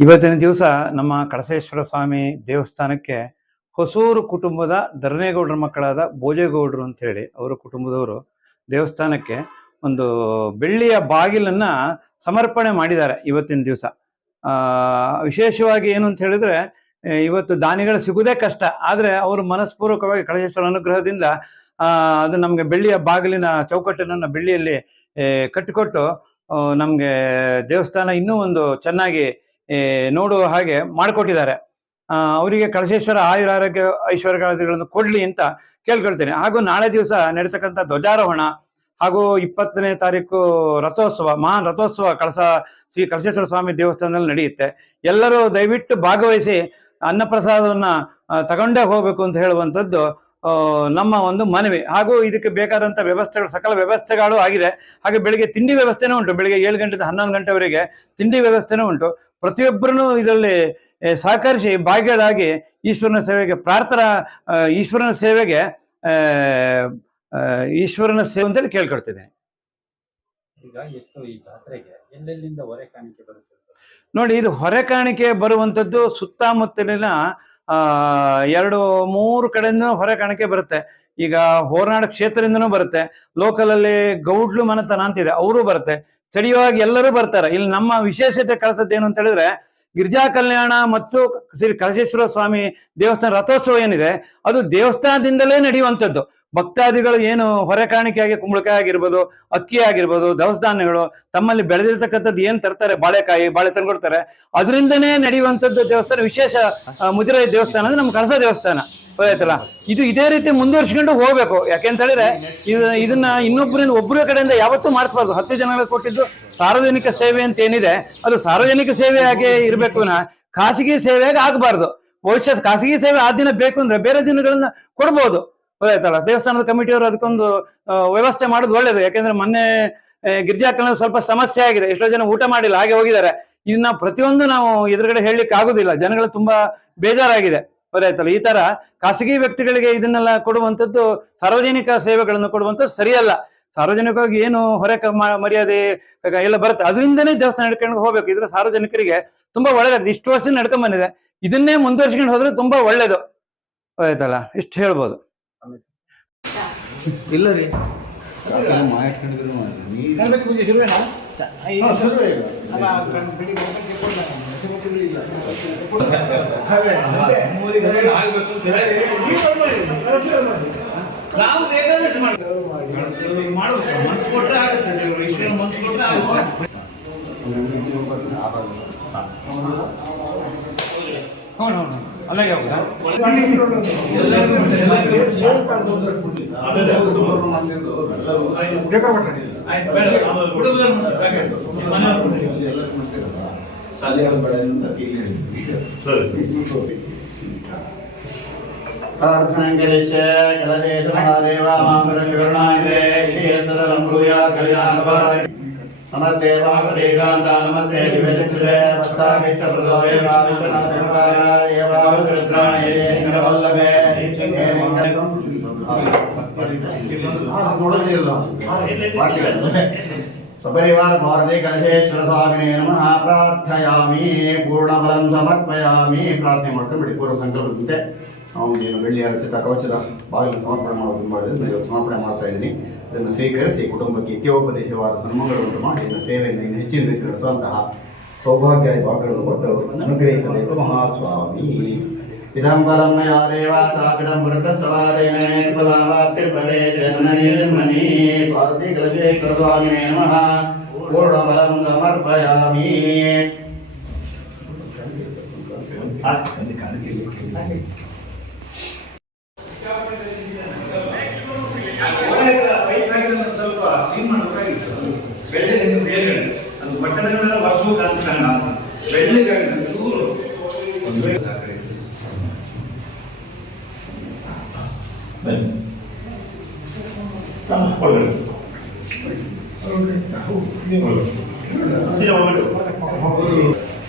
ಇವತ್ತಿನ ದಿವಸ ನಮ್ಮ ಕಳಸೇಶ್ವರ ಸ್ವಾಮಿ ದೇವಸ್ಥಾನಕ್ಕೆ ಹೊಸೂರು ಕುಟುಂಬದ ಧರಣೇಗೌಡರ ಮಕ್ಕಳಾದ ಭೋಜೇಗೌಡರು ಅಂತ ಹೇಳಿ ಅವರ ಕುಟುಂಬದವರು ದೇವಸ್ಥಾನಕ್ಕೆ ಒಂದು ಬೆಳ್ಳಿಯ ಬಾಗಿಲನ್ನ ಸಮರ್ಪಣೆ ಮಾಡಿದ್ದಾರೆ ಇವತ್ತಿನ ದಿವಸ. ವಿಶೇಷವಾಗಿ ಏನು ಅಂತ ಹೇಳಿದ್ರೆ ಇವತ್ತು ದಾನಿಗಳು ಸಿಗುವುದೇ ಕಷ್ಟ, ಆದ್ರೆ ಅವರು ಮನಸ್ಪೂರ್ವಕವಾಗಿ ಕಳಸೇಶ್ವರ ಅನುಗ್ರಹದಿಂದ ಅದು ನಮಗೆ ಬೆಳ್ಳಿಯ ಬಾಗಿಲಿನ ಚೌಕಟ್ಟನ್ನು ಬೆಳ್ಳಿಯಲ್ಲಿ ಕಟ್ಟಿಕೊಟ್ಟು ನಮಗೆ ದೇವಸ್ಥಾನ ಇನ್ನೂ ಒಂದು ಚೆನ್ನಾಗಿ ನೋಡುವ ಹಾಗೆ ಮಾಡಿಕೊಟ್ಟಿದ್ದಾರೆ. ಅವರಿಗೆ ಕಳಶೇಶ್ವರ ಆಯುರ ಆರೋಗ್ಯ ಐಶ್ವರ್ಯಗಳನ್ನು ಕೊಡ್ಲಿ ಅಂತ ಕೇಳ್ಕೊಳ್ತೇನೆ. ಹಾಗೂ ನಾಳೆ ದಿವಸ ನಡೆಸತಕ್ಕಂಥ ಧ್ವಜಾರೋಹಣ ಹಾಗೂ ಇಪ್ಪತ್ತನೇ ತಾರೀಕು ರಥೋತ್ಸವ, ಮಹಾನ್ ರಥೋತ್ಸವ ಕಳಸ, ಶ್ರೀ ಕಳಶೇಶ್ವರ ಸ್ವಾಮಿ ದೇವಸ್ಥಾನದಲ್ಲಿ ನಡೆಯುತ್ತೆ. ಎಲ್ಲರೂ ದಯವಿಟ್ಟು ಭಾಗವಹಿಸಿ ಅನ್ನಪ್ರಸಾದವನ್ನು ತಗೊಂಡೇ ಹೋಗಬೇಕು ಅಂತ ಹೇಳುವಂಥದ್ದು ನಮ್ಮ ಒಂದು ಮನವಿ. ಹಾಗೂ ಇದಕ್ಕೆ ಬೇಕಾದಂಥ ವ್ಯವಸ್ಥೆಗಳು ಸಕಲ ವ್ಯವಸ್ಥೆಗಳು ಆಗಿದೆ. ಹಾಗೆ ಬೆಳಿಗ್ಗೆ ತಿಂಡಿ ವ್ಯವಸ್ಥೆನೂ ಉಂಟು. ಬೆಳಿಗ್ಗೆ ಏಳು ಗಂಟೆ ಹನ್ನೊಂದು ಗಂಟೆವರೆಗೆ ತಿಂಡಿ ವ್ಯವಸ್ಥೆನೂ ಉಂಟು. ಪ್ರತಿಯೊಬ್ಬರೂ ಇದರಲ್ಲಿ ಸಹಕರಿಸಿ ಭಾಗಿಗಳಾಗಿ ಈಶ್ವರನ ಸೇವೆಗೆ ಪ್ರಾರ್ಥನ ಈಶ್ವರನ ಸೇವೆಗೆ ಈಶ್ವರನ ಸೇವೆ ಅಂತೇಳಿ ಕೇಳ್ಕೊಳ್ತಿದ್ದೇನೆ ಈಗ ಎಷ್ಟು ಈ ಜಾತ್ರೆಗೆ? ಎಲ್ಲೆಲ್ಲಿಂದ ಹೊರೆ ಕಾಣಿಕೆ ಬರುತ್ತೆ ನೋಡಿ ಇದು ಹೊರೆ ಕಾಣಿಕೆ ಬರುವಂಥದ್ದು ಸುತ್ತಮುತ್ತಲಿನ ಎರಡು, ಮೂರು ಕಡೆಯಿಂದ ಹೊರ ಕಾಣಿಕೆ ಬರುತ್ತೆ. ಈಗ ಹೋರನಾಡು ಕ್ಷೇತ್ರದಿಂದನೂ ಬರುತ್ತೆ. ಲೋಕಲ್ ಅಲ್ಲಿ ಗೌಡ್ಲು ಮನತನ ಅಂತಿದೆ. ಅವರು ಬರುತ್ತೆ. ಸ್ಥಳೀಯವಾಗಿ ಎಲ್ಲರೂ ಬರ್ತಾರೆ. ಇಲ್ಲಿ ನಮ್ಮ ವಿಶೇಷತೆ ಕಳಿಸೋದು ಏನು ಅಂತ ಹೇಳಿದ್ರೆ, ಗಿರಿಜಾ ಕಲ್ಯಾಣ ಮತ್ತು ಶ್ರೀ ಕಳಶೇಶ್ವರ ಸ್ವಾಮಿ ದೇವಸ್ಥಾನ ರಥೋತ್ಸವ ಏನಿದೆ, ಅದು ದೇವಸ್ಥಾನದಿಂದಲೇ ನಡೆಯುವಂಥದ್ದು. ಭಕ್ತಾದಿಗಳು ಏನು ಹೊರೆ ಕಾಣಿಕೆಯಾಗಿ ಕುಂಬಳಕಾಯಿ ಆಗಿರ್ಬೋದು, ಅಕ್ಕಿ ಆಗಿರ್ಬೋದು, ದವಸ ಧಾನ್ಯಗಳು, ತಮ್ಮಲ್ಲಿ ಬೆಳೆದಿರ್ತಕ್ಕಂಥದ್ದು ಏನ್ ತರ್ತಾರೆ? ಬಾಳೆಕಾಯಿ, ಬಾಳೆ ತಂದ್ಕೊಡ್ತಾರೆ. ಅದರಿಂದನೇ ನಡೆಯುವಂಥದ್ದು ದೇವಸ್ಥಾನ, ವಿಶೇಷ ಮುದಿರಾಯಿ ದೇವಸ್ಥಾನ ಅಂದ್ರೆ ನಮ್ಮ ಕಳಸ ದೇವಸ್ಥಾನ. ಗೊತ್ತಾಯ್ತಲ್ಲ? ಇದು ಇದೇ ರೀತಿ ಮುಂದುವರ್ಸ್ಕೊಂಡು ಹೋಗ್ಬೇಕು. ಯಾಕೆಂತ ಹೇಳಿದ್ರೆ, ಇದು, ಇದನ್ನ ಇನ್ನೊಬ್ಬರಿಂದ ಒಬ್ಬರ ಕಡೆಯಿಂದ ಯಾವತ್ತೂ ಮಾಡಿಸ್ಬಾರ್ದು. ಹತ್ತು ಜನಗಳಿಗೆ ಕೊಟ್ಟಿದ್ದು ಸಾರ್ವಜನಿಕ ಸೇವೆ ಅಂತ ಏನಿದೆ, ಅದು ಸಾರ್ವಜನಿಕ ಸೇವೆಯಾಗಿ ಇರಬೇಕು ನಾ ಖಾಸಗಿ ಸೇವೆಯಾಗಿ ಆಗಬಾರ್ದು. ಭವಿಷ್ಯ ಖಾಸಗಿ ಸೇವೆ ಆ ದಿನ ಬೇಕು ಅಂದ್ರೆ ಬೇರೆ ದಿನಗಳನ್ನ ಕೊಡ್ಬೋದು. ಗೊತ್ತಾಯ್ತಲ್ಲ? ದೇವಸ್ಥಾನದ ಕಮಿಟಿಯವರು ಅದಕ್ಕೊಂದು ವ್ಯವಸ್ಥೆ ಮಾಡೋದು ಒಳ್ಳೇದು. ಯಾಕೆಂದ್ರೆ ಮೊನ್ನೆ ಗಿರ್ಜಾ ಕಣ್ಣು ಸ್ವಲ್ಪ ಸಮಸ್ಯೆ ಆಗಿದೆ. ಎಷ್ಟೋ ಜನ ಊಟ ಮಾಡಿಲ್ಲ, ಹಾಗೆ ಹೋಗಿದ್ದಾರೆ. ಇದನ್ನ ಪ್ರತಿಯೊಂದು ನಾವು ಎದುರುಗಡೆ ಹೇಳಲಿಕ್ಕೆ ಆಗುದಿಲ್ಲ. ಜನಗಳು ತುಂಬಾ ಬೇಜಾರಾಗಿದೆ. ಗೊತ್ತಾಯ್ತಲ್ಲ? ಈ ತರ ಖಾಸಗಿ ವ್ಯಕ್ತಿಗಳಿಗೆ ಇದನ್ನೆಲ್ಲ ಕೊಡುವಂಥದ್ದು ಸಾರ್ವಜನಿಕ ಸೇವೆಗಳನ್ನು ಕೊಡುವಂಥದ್ದು ಸರಿಯಲ್ಲ. ಸಾರ್ವಜನಿಕವಾಗಿ ಏನು ಹೊರೆ ಮರ್ಯಾದೆ ಎಲ್ಲ ಬರುತ್ತೆ. ಅದರಿಂದನೇ ದೇವಸ್ಥಾನ ನಡ್ಕೊಂಡು ಹೋಗ್ಬೇಕು. ಇದ್ರೆ ಸಾರ್ವಜನಿಕರಿಗೆ ತುಂಬಾ ಒಳ್ಳೇದಾಗ್ತದೆ ಇಷ್ಟು ವರ್ಷ ನಡ್ಕೊಂಡ್ ಬಂದಿದೆ. ಇದನ್ನೇ ಮುಂದುವರ್ಸ್ಕೊಂಡು ಹೋದ್ರೆ ತುಂಬಾ ಒಳ್ಳೇದು. ಆಯ್ತಲ್ಲ ಇಷ್ಟು ಹೇಳ್ಬೋದು. ಇಲ್ಲ ರೀ. ಗಣಪತಿ ಪೂಜೆ ಶುರುವೇನಾ ನಾವು ಬೇಕಾದಷ್ಟು ಮಾಡ್ಬೇಕು ಮನಸ್ಸು ಕೊಟ್ಟರೆ ಆಗುತ್ತೆ. ಮನಸ್ಸು ಕೊಟ್ಟರೆ ಆಗುತ್ತೆ. ಹೌದು ಹೌದು. ಅಲ್ಲಾಗೆ ಹೌದಾ ಪ್ರಾರ್ಥನಾಂಕರಿಷ್ಯ ಕಲದೇಶ ಮಹಾದೇವ ಮಾಂಬರ ಶ್ರೀಯಂತರಲಂಬ್ರೂಯ ಶ್ರೀ ಹೆಸರ ಭಾಗರೇಕಾಂತ ನಮಸ್ತೆ ದಿವ್ಯಚಕ್ಷುರೆ ಭಕ್ತಾಭಿಷ್ಟ ಪ್ರದೋಯ ವಿಶ್ವನಾಥ ದೇವಾರುದ್ರಾಣೇ ಇಂದ್ರವಲ್ಲಭೆ ಸಪರಿವಾರ ಭಾರತೆ ಕಲಶೇಶ್ವರ ಸ್ವಾಮಿನೇ ನಮಃ ಪ್ರಾರ್ಥಯಾಮಿ ಪೂರ್ಣಫಲಂ ಸಮರ್ಪಯಾಮಿ ಪ್ರಾರ್ಥನೆ ಮಾಡ್ಕೊಂಡು ಬಿಡಿ ಪೂರ್ವ ಸಂಕಲ್ಪದಂತೆ ನಾವು ಏನು ಬೆಳ್ಳಿಯ ರಚಿತ ಕವಚದ ಬಾಗಿಲು ಸಮರ್ಪಣೆ ಮಾಡೋದು ತುಂಬ ಇದೆ. ಇದನ್ನು ಇವತ್ತು ಸಮರ್ಪಣೆ ಮಾಡ್ತಾ ಇದ್ದೀನಿ ಇದನ್ನು ಸ್ವೀಕರಿಸಿ ಕುಟುಂಬಕ್ಕೆ ನಿತ್ಯೋಪದೇಶವಾದ ಧರ್ಮಗಳು ಮಾಡಿ ಇದನ್ನು ಸೇವೆಯನ್ನು ಇನ್ನು ಹೆಚ್ಚಿನ ರೀತಿ ನಡೆಸುವಂತಹ ಸೌಭಾಗ್ಯ ಭಾಗಗಳನ್ನು ಕೊಟ್ಟು ಅನುಗ್ರಹಿಸಬೇಕು ಮಹಾಸ್ವಾಮಿ ಇದಂಬರಂ ಮಯಾ ದೇವಾತಾಪಿಡಂ ಪುರಕೃತವಾದೇನೇ ಫಲಾವಾಪ್ತಿರ್ಭವೇ ಜನನಿ ಜನ್ಮನಿ ಪಾರ್ವತಿ ಕಲಶೇಶ್ವರ ಸ್ವಾಮಿನೇ ನಮಃ ಪೂರ್ಣಫಲಂ ಸಮರ್ಪಯಾಮಿ ಸ್ವಲ್ಪ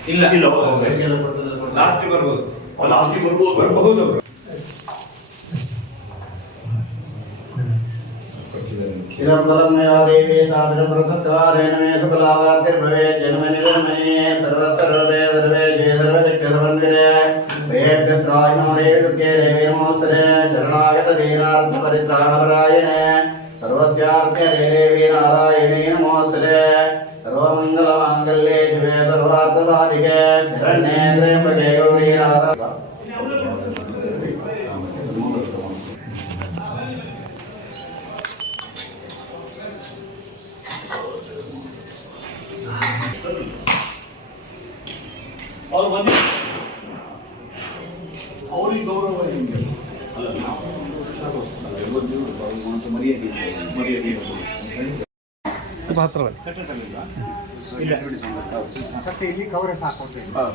ಇಲ್ಲ ಇಲ್ಲ ಲಾಸ್ಟ್ ಬರ್ಬೋದು ಲಾಸ್ಟ್ ಬರ್ಬೋದು ಬರಬಹುದು ಸುಫಲಾವಾರ್ತಿರ್ಭವೆ ಜನ್ಮನಿ ಜನ್ಮನಿ ஆர்க்கரேவி நாராயணே நமோஸ்தே சர்வமங்கல மாங்கல்யே சிவே சர்வார்த்ததாதிகே சரண்யே திரம்பகே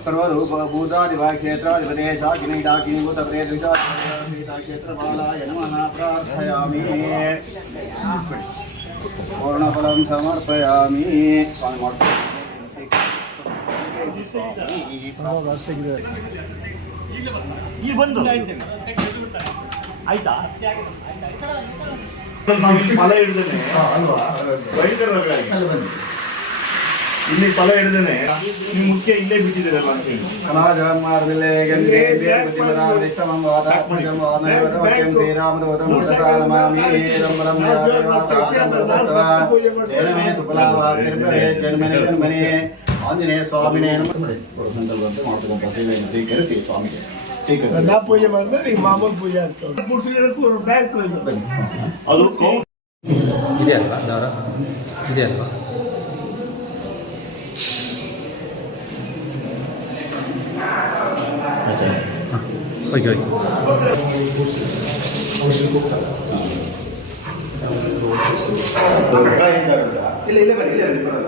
ಸರ್ವರೂಪ ಭೂತಾದಿವ ಕ್ಷೇತ್ರಾಧಿಪದೇಶ ಕಿರೀಟಾಕಿನಿಭೂತ ಪ್ರೇತ ಕ್ಷೇತ್ರಪಾಲಾಯ ನಮಃ ಪ್ರಾರ್ಥಯಾಮಿ ಪೂರ್ಣಫಲಂ ಸಮರ್ಪಯಾಮಿ ಸ್ವಾಮಿ ಮಾಡ್ಕೊಳ್ಳಿ. ಈ ಬಂದು ಆಯ್ತಾ ಫಲ ಹಿಡ್ದೇನೆ ಅಲ್ವಾ ವೈದ್ಯರುಗಳಾಗಿ ಇಲ್ಲಿ ಫಲ ಹಿಡ್ದೇನೆ ನಿಮ್ ಮುಖ್ಯ ಇಲ್ಲೇ ಬಿಟ್ಟಿದ್ದೀರಲ್ಲ ಅಂತ ಹೇಳಿ ಅನಾಜಮಾರ್ಗಲೇ ಗಂಗೆ ಬೇರ್ಪತಿಮನಾವರಿಷ್ಟಮಂ ವಾದಾತ್ಮಜಂ ವಾನಯವರವಕ್ಯಂ ಶ್ರೀರಾಮದೂತಂ ಸದಾನಮಾಮಿ ರಮರಂ ಜನ್ಮೇ ಸುಫಲಾವಾರ್ತಿರ್ಭವೆ ಜನ್ಮನೆ ಜನ್ಮನೆ ಆಂಜನೇಯ ಸ್ವಾಮಿನೇ ನಮಃ ಸಂಕಲ್ಪಂತೆ ಮಾಡ್ತಕ್ಕಂಥ ಸೇವೆಯನ್ನು ಸ್ವೀಕರಿಸಿ ಸ್ವಾಮಿಗೆ ಸ್ವೀಕರಿಸಿ ನಾ ಪೂಜೆ ಮಾಡಿದ್ರೆ ಈ ಮಾಮೂಲು ಪೂಜೆ ಆಗ್ತದೆ ಮುಡ್ಸಿಡಕ್ಕೂ ಬ್ಯಾಂಕ್ ಅದು ಕೌ ಇದೆ ಅಲ್ವಾ ದಾರ ಇದೆ ಅಲ್ವಾ ಹೋಗಿ ಹೋಗಿ ಇಲ್ಲ ಇಲ್ಲೇ ಬನ್ನಿ ಇಲ್ಲೇ ಬನ್ನಿ ಬರಲ್ಲ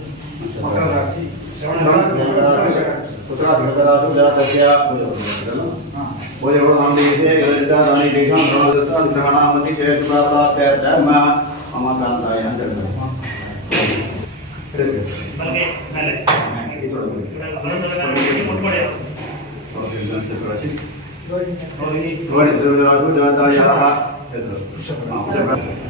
ನಮಃ ನಮಃ ಶಿವಾಯ ಹೀಗೆ ಇರಲಿಲ್ಲ ಹಾಗೆ ಬೆಳಿಗ್ಗೆ ನಮಸ್ಕಾರ ದೇವಾಸರ ದೇವಾಸರನ್ನ ಸೌಮ್ಯಾಚಾರ್ಯಾಂ ಶುಭವಾದ ನಕ್ಷತ್ರ ನಕ್ಷತ್ರ ರಾಶಿ ಉತ್ತರಾಧಿಪತರಾಸು ಜಾತಸ್ಯ ಪೂಜೆಗಳು ನಾಮ ದೇಶೆ ಇದರಿಂದ ದಾನಿ ದೇಶಂ ಪ್ರಮೋದಸ್ತ ಅಂತಹಣಾಮತಿ ಚೇತು ಪ್ರಾಪ್ತಾಯ ಧರ್ಮ ಮಮ ಕಾಂತಾಯ ಅಂತ ನೋಡಿ ರಾಜು ಜಾತಾಯ ಇತ್ಯರ್ಥಂ ಮಾರ್ಗದರ್ಶೇಶ್ವರ ಪ್ರೇರಣೆಯ ಸಮರ್ಪಣಾಂಗ ಗುರು ಗಣೇಶ ಪ್ರಾರ್ಥನಾ ಪೂರ್ವ ದಾಸಾ ಪದ್ಮಾಸನತಾಯ ವಿಜಯ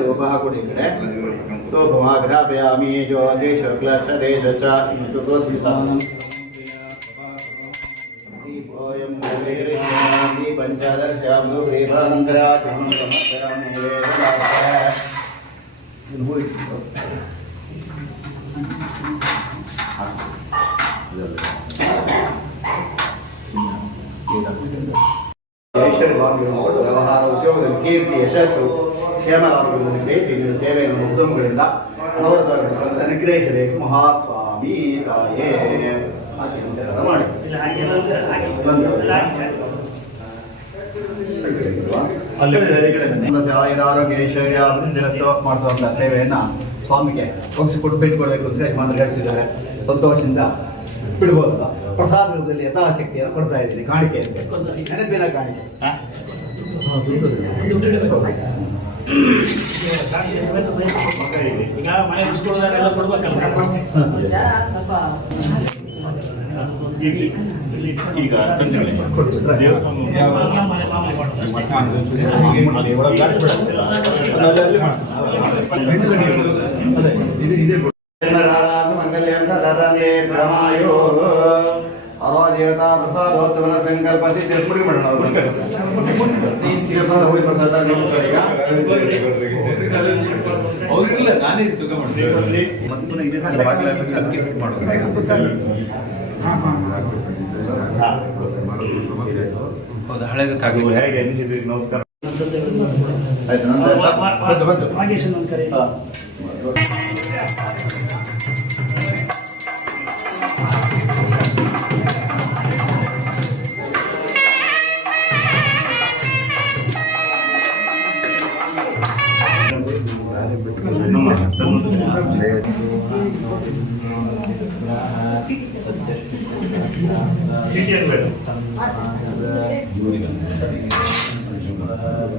लोभाकुड़ तो भवाघ्रापयामी जो अगे शुक्ल छदे च चतुर्दिशानम् Thank you. ವ್ಯವಹಾರ ಉದ್ಯೋಗದಲ್ಲಿ ಕೀರ್ತಿ ಯಶಸ್ಸು ಕ್ಷೇಮವಾಗಿರುವುದನ್ನು ಬೇಯಿಸಿ ನಿಮ್ಮ ಸೇವೆಯನ್ನು ಉದ್ಯಮಗಳಿಂದ ಅನುಗ್ರಹಿಸಬೇಕು. ಮಹಾಸ್ವಾಮಿ ತಾಯೇ. ಮಾಡಿ. ಆರೋಗ್ಯ ಐಶ್ವರ್ಯ ಮಾಡ್ತಕ್ಕಂಥ ಸೇವೆಯನ್ನ ಸ್ವಾಮಿಗೆ ಒಗ್ಸಿ ಕೊಟ್ಟು ಕೊಡಬೇಕು ಅಂತ ಯಜಮಾನರು ಹೇಳ್ತಿದ್ದಾರೆ. ಸಂತೋಷದಿಂದ ಬಿಡ್ಬೋದಲ್ಲ. ಪ್ರಸಾದದಲ್ಲಿ ಯಥಾಶಕ್ತಿಯನ್ನು ಕೊಡ್ತಾ ಇದ್ದೀನಿ. ಕಾಣಿಕೆ ಅಂತ ನೆನಪಿನ ಕಾಣಿಕೆ. ಈಗ. ದೇವಸ್ಥಾನ. ಮಾಮೂಲಿ ಕೊಡ್ತಾರೆ. ದೇವತಾ ಪ್ರಸಾದೋತ್ತಮನ ಸಂಕಲ್ಪತಿ ತಿರುಪುರಿ ಮಾಡೋಣ ಅವ್ರು. ಹೋಗಿ ಪ್ರಸಾದ ನೋಡ್ತಾರೆ ಈಗ. ಹೌದು ಹಳೇದಕ್ಕಾಗಲಿ ಹೇಗೆ ನಮಸ್ಕಾರ. ಆಯ್ತು,